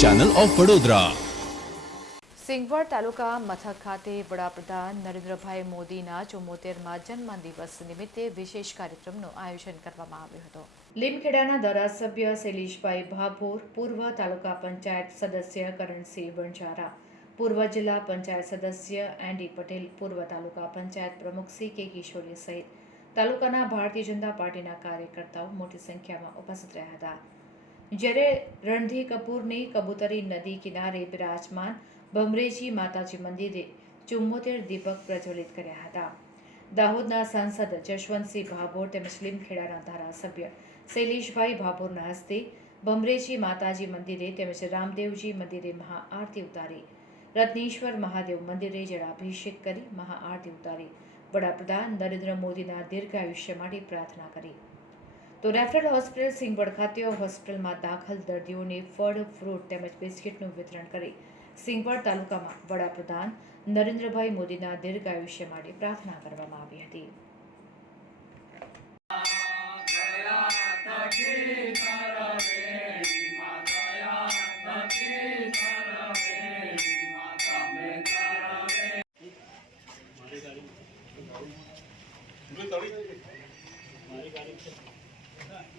Channel of Vadodara Singvad તાલુકા મથક ખાતે વડાપ્રધાન નરેન્દ્રભાઈ મોદીના ચુમ્મોતેરમાં જન્મદિવસ નિમિત્તે વિશેષ કાર્યક્રમનું આયોજન કરવામાં આવ્યું હતું. લીમખેડાના ધારાસભ્ય શૈલેષભાઈ ભાભોર પૂર્વ તાલુકા પંચાયત સદસ્ય કરણસિંહ વણઝારા પૂર્વ જિલ્લા પંચાયત સદસ્ય એન્ડી પટેલ પૂર્વ તાલુકા પંચાયત પ્રમુખ સી કે કિશોરી સહિત તાલુકાના ભારતીય જનતા પાર્ટીના કાર્યકર્તાઓ મોટી સંખ્યામાં ઉપસ્થિત રહ્યા હતા. જ્યારે રણધીર કપૂરની કબૂતરી નદી કિનારે બિરાજમાન ભમરેજી માતાજી મંદિરે ચુમ્મોતેર દીપક પ્રજ્વલિત કર્યા હતા. દાહોદના સાંસદ જશવંતસિંહ ભાભોર તેમજ લીમખેડાના ધારાસભ્ય શૈલેષભાઈ ભાભોરના હસ્તે ભમરેજી માતાજી મંદિરે તેમજ રામદેવજી મંદિરે મહાઆરતી ઉતારી, રત્નેશ્વર મહાદેવ મંદિરે જળાભિષેક કરી મહાઆરતી ઉતારી, વડાપ્રધાન નરેન્દ્ર મોદીના દીર્ઘ આયુષ્ય માટે પ્રાર્થના કરી. તો રેફરલ હોસ્પિટલ સિંગવડ ખાતે હોસ્પિટલમાં દાખલ દર્દીઓને ફળ, ફ્રૂટ તેમજ બિસ્કિટનું વિતરણ કરી સિંગવડ તાલુકામાં વડાપ્રધાન નરેન્દ્રભાઈ મોદીના દીર્ઘાયુષ્ય માટે પ્રાર્થના કરવામાં આવી હતી. મારી ગાડી Yeah.